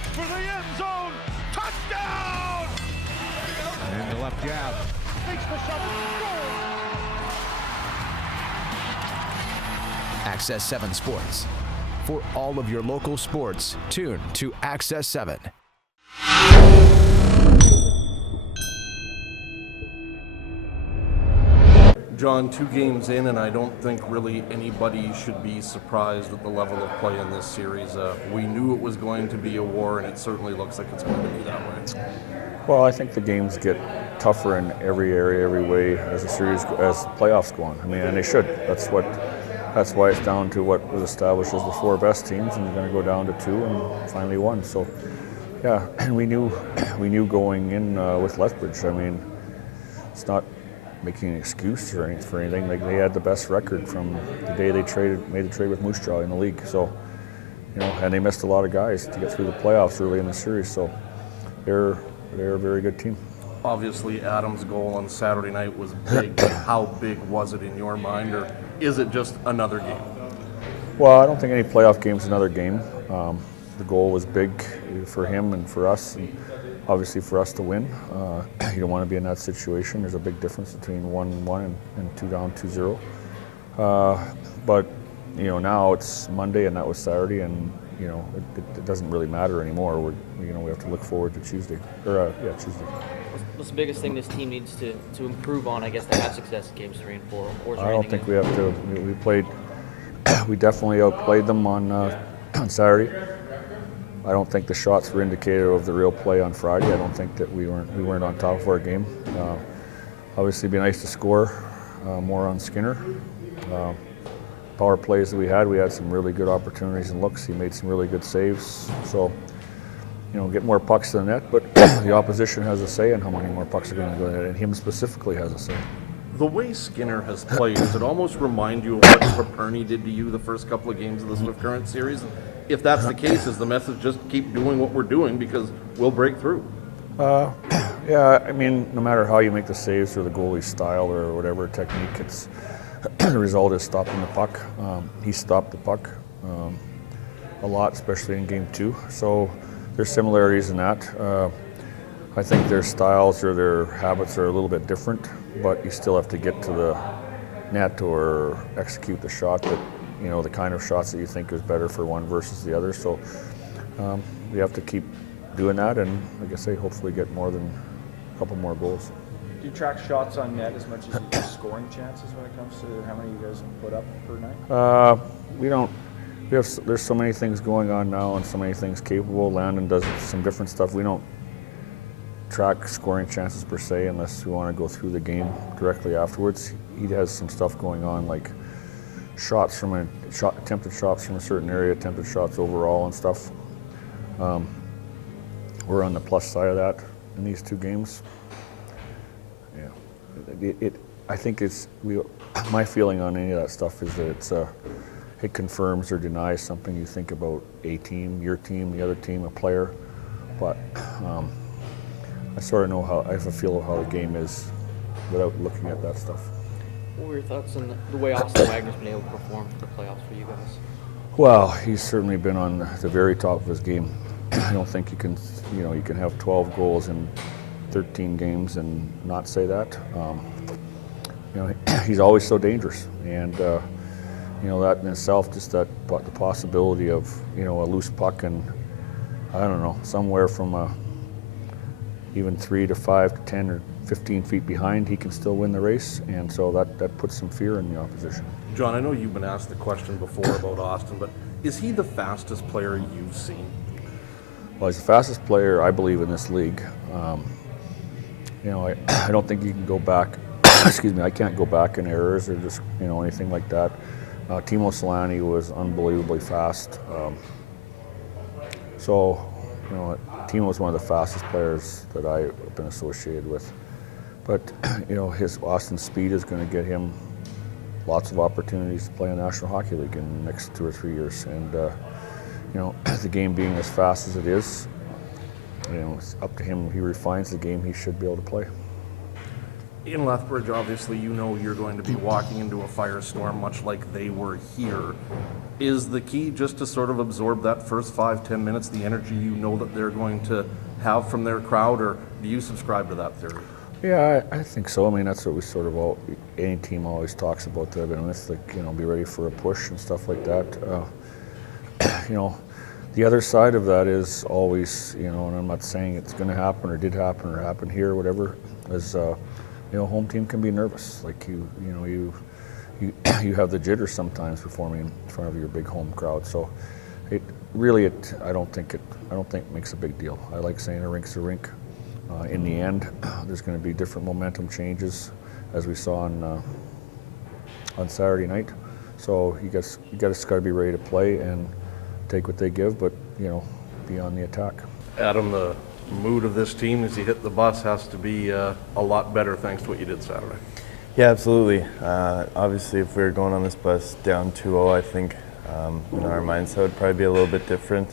looks for the end zone. Touchdown! And the left jab. Makes the shot. Goal! Access 7 Sports. For all of your local sports, tune to Access 7. John, 2 games in, and I don't think really anybody should be surprised at the level of play in this series. We knew it was going to be a war, and it certainly looks like it's going to be that way. Well, I think the games get tougher in every area, every way as playoffs go on. I mean, and they should. That's why it's down to what was established as the 4 best teams, and you're going to go down to 2 and finally 1. So, yeah, and we knew going in with Lethbridge. I mean, it's not making an excuse for anything. Like, they had the best record from the day they made the trade with Moose Jaw in the league. So, and they missed a lot of guys to get through the playoffs early in the series. So, they're a very good team. Obviously, Adam's goal on Saturday night was big. How big was it in your mind, or is it just another game? Well, I don't think any playoff game is another game. The goal was big for him and for us, and obviously for us to win. You don't want to be in that situation. There's a big difference between 1-1 and 2 down 2-0. But now it's Monday and that was Saturday, and it doesn't really matter anymore. We have to look forward to Tuesday. Tuesday. What's the biggest thing this team needs to improve on, I guess, to have success in games 3 and 4? I don't think we have to. We definitely outplayed them on Saturday. I don't think the shots were indicative of the real play on Friday. I don't think that we weren't on top of our game. Obviously, it'd be nice to score more on Skinner. Power plays that we had some really good opportunities and looks. He made some really good saves. So, get more pucks to the net, but the opposition has a say in how many more pucks are going to go in the net, and him specifically has a say. The way Skinner has played, does it almost remind you of what Paperny did to you the first couple of games of the Swift Current series? If that's the case, is the message just keep doing what we're doing because we'll break through? Yeah, I mean, no matter how you make the saves or the goalie style or whatever technique, it's the result is stopping the puck. He stopped the puck a lot, especially in Game 2. So there's similarities in that. I think their styles or their habits are a little bit different, but you still have to get to the net or execute the shot that, the kind of shots that you think is better for one versus the other. So we have to keep doing that, and like I say, hopefully get more than a couple more goals. Do you track shots on net as much as you do scoring chances when it comes to how many you guys put up per night? We don't. There's so many things going on now and so many things capable. Landon does some different stuff. We don't track scoring chances per se unless we want to go through the game directly afterwards. He has some stuff going on like attempted shots from a certain area, attempted shots overall and stuff. We're on the plus side of that in these 2 games. Yeah, I think my feeling on any of that stuff is that it confirms or denies something you think about a team, your team, the other team, a player. But I sort of know I have a feel of how the game is without looking at that stuff. What were your thoughts on the way Austin Wagner's been able to perform for the playoffs for you guys? Well, he's certainly been on the very top of his game. I don't think you can have 12 goals in 13 games and not say that. He's always so dangerous, and that in itself, just the possibility of a loose puck and I don't know, somewhere from even 3 to 5 to 10 or 15 feet behind, he can still win the race, and so that puts some fear in the opposition. John, I know you've been asked the question before about Austin, but is he the fastest player you've seen? Well, he's the fastest player, I believe, in this league. I don't think you can go back. Excuse me, I can't go back in errors or just anything like that. Timo Solani was unbelievably fast. Timo is one of the fastest players that I've been associated with. But his Austin's speed is going to get him lots of opportunities to play in the National Hockey League in the next 2 or 3 years. And the game being as fast as it is, it's up to him. He refines the game. He should be able to play. In Lethbridge, obviously, you know you're going to be walking into a firestorm much like they were here. Is the key just to sort of absorb that first 5-10 minutes, the energy you know that they're going to have from their crowd, or do you subscribe to that theory? Yeah, I think so. I mean, that's what we sort of any team always talks about that I've been with, like, you know, be ready for a push and stuff like that. You know, the other side of that is always, you know, and I'm not saying it's going to happen or did happen or happened here or whatever, is, you know, home team can be nervous. Like you have the jitters sometimes performing in front of your big home crowd. So I don't think it makes a big deal. I like saying a rink's a rink. In the end, there's going to be different momentum changes, as we saw on Saturday night. So you guys got to be ready to play and take what they give, but, you know, be on the attack. Adam, the mood of this team as you hit the bus has to be a lot better thanks to what you did Saturday. Yeah, absolutely. Obviously, if we were going on this bus down 2-0, I think you know, our mindset would probably be a little bit different.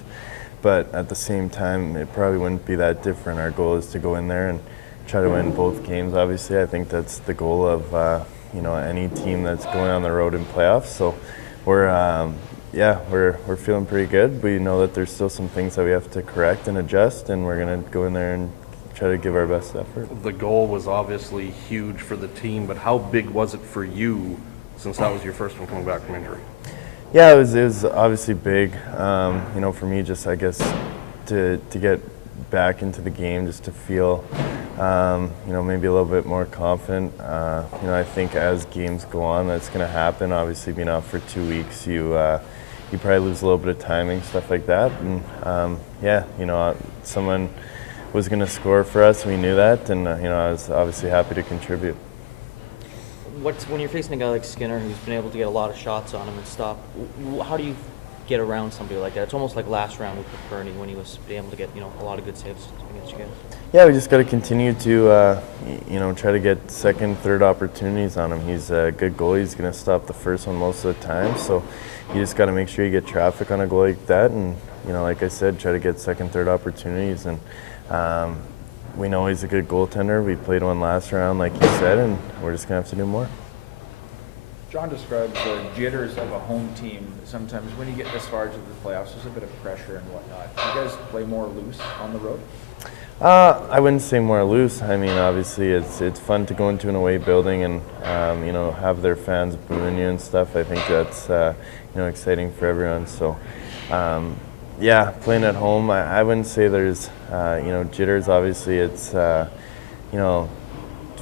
But at the same time, it probably wouldn't be that different. Our goal is to go in there and try to win both games. Obviously, I think that's the goal of you know, any team that's going on the road in playoffs. So we're feeling pretty good. We know that there's still some things that we have to correct and adjust, and we're going to go in there and try to give our best effort. The goal was obviously huge for the team, but how big was it for you, since that was your first one coming back from injury? Yeah, it was obviously big. You know, for me, just I guess to get back into the game, just to feel, you know, maybe a little bit more confident. You know, I think as games go on, that's going to happen. Obviously, being out for 2 weeks, you probably lose a little bit of timing, stuff like that. And yeah, you know, someone was going to score for us. We knew that, and you know, I was obviously happy to contribute. When you're facing a guy like Skinner, who's been able to get a lot of shots on him and stop, how do you get around somebody like that? It's almost like last round with Bernie when he was able to get, you know, a lot of good saves against you guys. Yeah, we just got to continue to, you know, try to get second, third opportunities on him. He's a good goalie. He's going to stop the first one most of the time. So you just got to make sure you get traffic on a goal like that. And, you know, like I said, try to get second, third opportunities. And we know he's a good goaltender. We played one last round, like you said, and we're just going to have to do more. John describes the jitters of a home team. Sometimes when you get this far into the playoffs, there's a bit of pressure and whatnot. Do you guys play more loose on the road? I wouldn't say more loose. I mean, obviously, it's fun to go into an away building and you know, have their fans booing you and stuff. I think that's you know, exciting for everyone. So yeah, playing at home, I wouldn't say there's you know, jitters. Obviously, it's you know,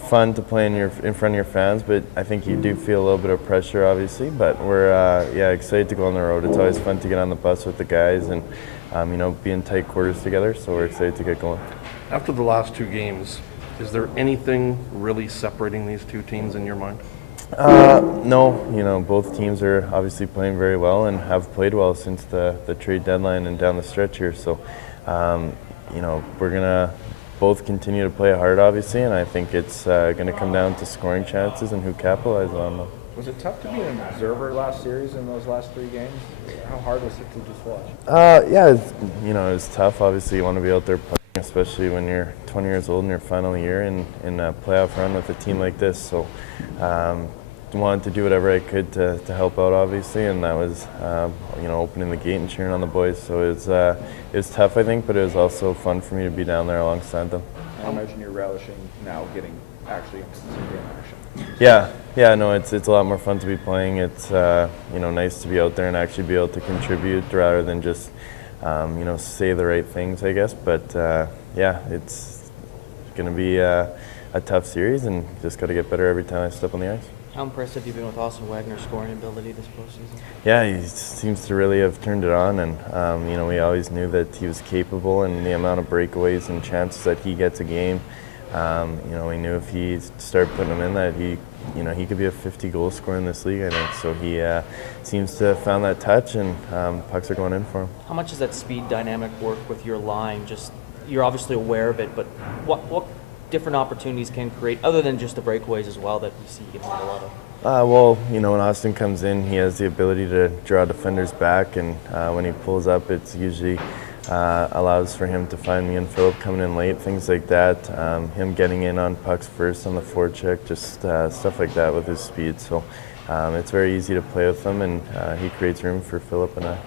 fun to play in front of your fans, but I think you do feel a little bit of pressure, obviously. But we're yeah, excited to go on the road. It's always fun to get on the bus with the guys and you know, be in tight quarters together. So we're excited to get going. After the last two games, is there anything really separating these two teams in your mind? No, you know, both teams are obviously playing very well and have played well since the trade deadline and down the stretch here. So, you know, we're gonna both continue to play hard, obviously, and I think it's going to come down to scoring chances and who capitalizes on them. Was it tough to be an observer last series in those last 3 games? How hard was it to just watch? Yeah, you know, it's tough. Obviously, you want to be out there playing, especially when you're 20 years old in your final year in a playoff run with a team like this. So, wanted to do whatever I could to help out, obviously, and that was, you know, opening the gate and cheering on the boys. So it was tough, I think, but it was also fun for me to be down there alongside them. I imagine you're relishing now getting actually into some game action. Yeah, no, it's a lot more fun to be playing. It's you know, nice to be out there and actually be able to contribute rather than just you know, say the right things, I guess. But yeah, it's going to be a tough series, and just got to get better every time I step on the ice. How impressed have you been with Austin Wagner's scoring ability this postseason? Yeah, he seems to really have turned it on, and you know, we always knew that he was capable, and the amount of breakaways and chances that he gets a game. You know, we knew if he started putting them in, that you know, he could be a 50-goal scorer in this league, I think. So he seems to have found that touch, and pucks are going in for him. How much does that speed dynamic work with your line? Just, you're obviously aware of it, but what different opportunities can create, other than just the breakaways as well that we see him get a lot of? Well, you know, when Austin comes in, he has the ability to draw defenders back, and when he pulls up, it's usually allows for him to find me and Philip coming in late, things like that. Him getting in on pucks first on the forecheck, just stuff like that with his speed. So it's very easy to play with him, and he creates room for Philip and I.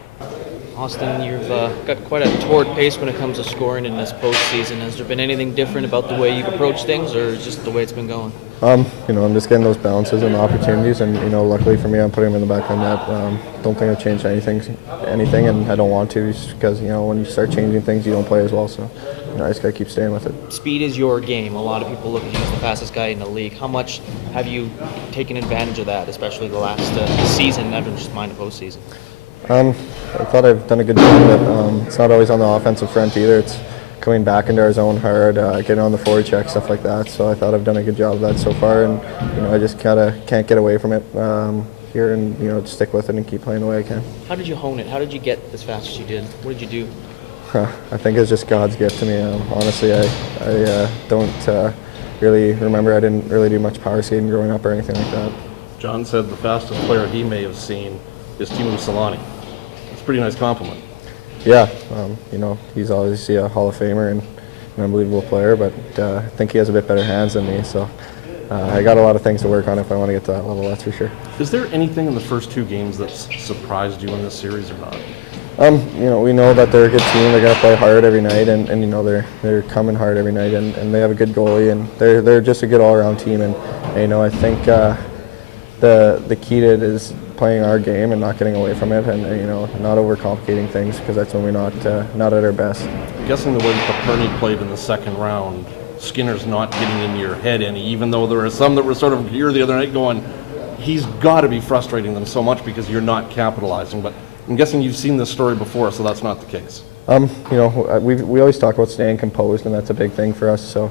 Austin, you've got quite a torrid pace when it comes to scoring in this postseason. Has there been anything different about the way you've approached things, or just the way it's been going? I'm just getting those bounces and opportunities, and luckily for me, I'm putting them in the back of the net. Don't think I've changed anything, and I don't want to, just because when you start changing things, you don't play as well. So I just gotta keep staying with it. Speed is your game. A lot of people look at you as the fastest guy in the league. How much have you taken advantage of that, especially the last season, never just mind the postseason? I thought I've done a good job of it. It's not always on the offensive front either. It's coming back into our zone hard, getting on the forward check, stuff like that. So I thought I've done a good job of that so far, and I just kind of can't get away from it here, and just stick with it and keep playing the way I can. How did you hone it? How did you get as fast as you did? What did you do? I think it's just God's gift to me. Honestly, I don't really remember. I didn't really do much power skating growing up or anything like that. John said the fastest player he may have seen is Timo Solani. It's a pretty nice compliment. Yeah, he's obviously a Hall of Famer and an unbelievable player, but I think he has a bit better hands than me, so I got a lot of things to work on if I want to get to that level, that's for sure. Is there anything in the first two games that's surprised you in this series or not? We know that they're a good team. They're gonna play hard every night, and they're coming hard every night, and they have a good goalie, and they're just a good all-around team. And I think the key to it is playing our game and not getting away from it, and not overcomplicating things, because that's when we're not at our best. I'm guessing the way Paperny played in the second round, Skinner's not getting into your head any, even though there are some that were sort of here the other night going, he's got to be frustrating them so much because you're not capitalizing. But I'm guessing you've seen this story before, so that's not the case. We always talk about staying composed, and that's a big thing for us. So,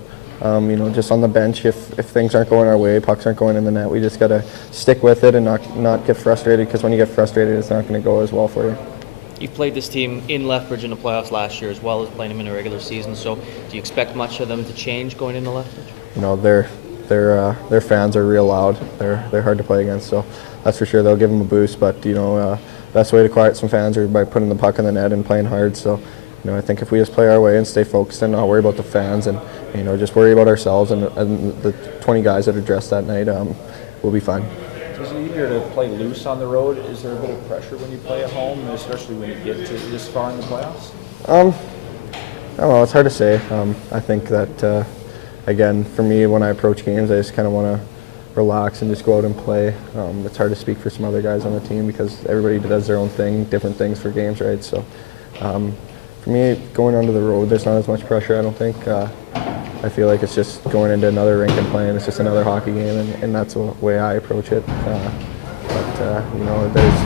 just on the bench, if things aren't going our way, pucks aren't going in the net, we just got to stick with it and not get frustrated, because when you get frustrated, it's not going to go as well for you. You've played this team in Lethbridge in the playoffs last year, as well as playing them in a regular season. So, do you expect much of them to change going into Lethbridge? Their fans are real loud. They're hard to play against, so that's for sure. They'll give them a boost, but best way to quiet some fans are by putting the puck in the net and playing hard. So, I think if we just play our way and stay focused and not worry about the fans, and just worry about ourselves and the 20 guys that are dressed that night, we'll be fine. Is it easier to play loose on the road? Is there a bit of pressure when you play at home, especially when you get to this far in the playoffs? I don't know. It's hard to say. I think that again, for me, when I approach games, I just kind of want to relax and just go out and play. It's hard to speak for some other guys on the team, because everybody does their own thing, different things for games, right? So for me, going onto the road, there's not as much pressure, I don't think. I feel like it's just going into another rink and playing. It's just another hockey game, and that's the way I approach it. There's,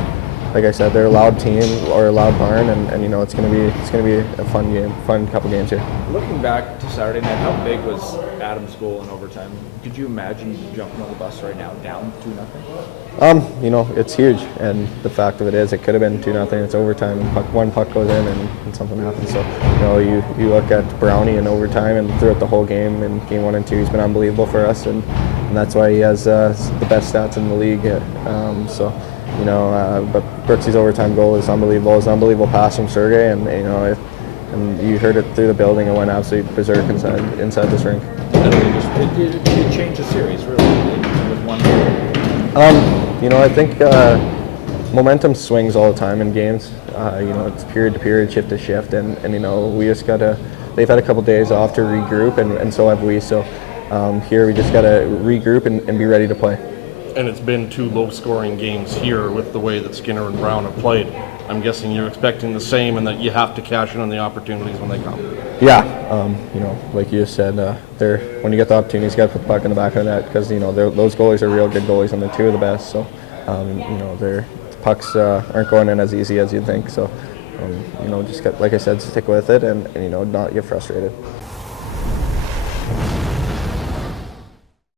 like I said, they're a loud team or a loud barn, and it's gonna be a fun couple games here. Looking back to Saturday night, how big was Adam's goal in overtime? Could you imagine jumping on the bus right now, down 2-0? It's huge, and the fact of it is, it could have been 2-0. It's overtime, and one puck goes in, and something happens. So, you look at Brownie in overtime, and throughout the whole game, in game 1 and 2, he's been unbelievable for us, and that's why he has the best stats in the league. But Brooksy's overtime goal is unbelievable. It's an unbelievable pass from Sergei, and you heard it through the building. It went absolutely berserk inside this rink. It changed the series, really, with one goal. I think momentum swings all the time in games. It's period to period, shift to shift, and we just gotta. They've had a couple days off to regroup, and so have we. So here we just gotta regroup and be ready to play. And it's been 2 low-scoring games here with the way that Skinner and Brown have played. I'm guessing you're expecting the same, and that you have to cash in on the opportunities when they come. Yeah, like you just said, when you get the opportunities, you got to put the puck in the back of the net, because those goalies are real good goalies, and they're 2 of the best. So, their pucks aren't going in as easy as you'd think. So, like I said, stick with it and not get frustrated.